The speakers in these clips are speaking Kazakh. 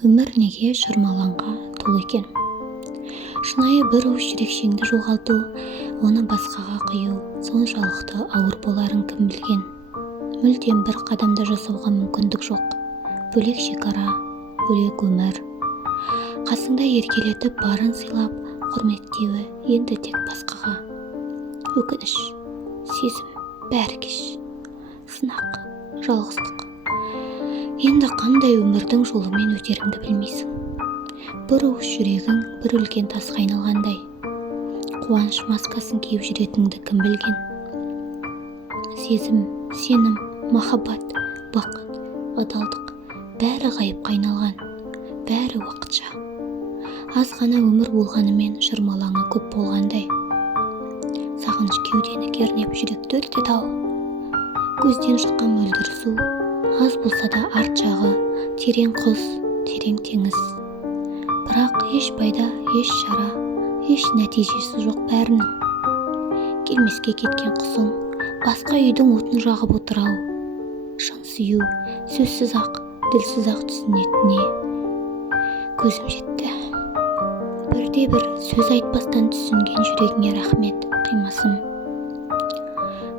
Өмір неге шырмалаңға толы екен? Шынайы бір уыс жүрекшеңді жоғалту, оны басқаға қию соншалықты ауыр боларын кім білген? Мүлдем бір қадамда жасауға мүмкіндік жоқ. Бөлек шекара, бөлек өмір. Қасыңда еркелетіп барын сыйлап, құрметтеуі енді тек басқаға. Өкініш, сезім, бәрі кеш. Сынақ, жалғыздық. Енді қандай өмірдің жолымен өтеріңді білмейсің. Бір уыс жүрегің бір үлкен тасқа айналғандай. Қуаныш маскасын киіп жүретініңді кім білген? Сезім, сенім, махаббат, бақыт, адалдық бәрі ғайыпқа айналған, бәрі уақытша. Аз ғана өмір болғанымен шырмалаңы көп болғандай. Сағыныш кеудені кернеп, жүректі өртеді-ау. Көзден шыққан мөлдір су, аз болса да арт жағы, терең құз, терең теңіз. Бірақ еш пайда, еш шара, еш нәтижесі жоқ бәрінің. Келмеске кеткен құсың, басқа үйдің отын жағып отыр-ау. Шын сүю, сөзсіз-ақ, ділсіз-ақ түсінетіне көзім жетті. Бірде-бір сөз айтпастан түсінген жүрегіңе рахмет, қимасым.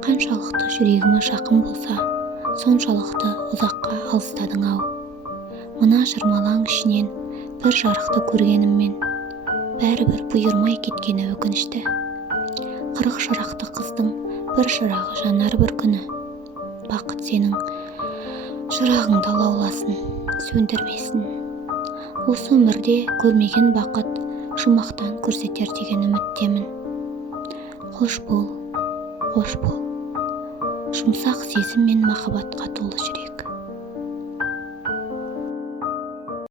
Қаншалықты жүрегіме жақын болса, соншалықты ұзаққа алыстадың-ау. Мына шырмалаң ішінен бір жарықты көргеніммен, бәрібір бұйырмай кеткені өкінішті. 40 шырақты қыздың бір шырағы жанар бір күні. Бақыт сенің шырағыңды лауласын, сөндірмесін. Осы өмірде көрмеген бақыт жұмақтан көрсетер деген үміттемін. Қош бол, қош бол. Жұмсақ сезім мен махаббатқа толы жүрек.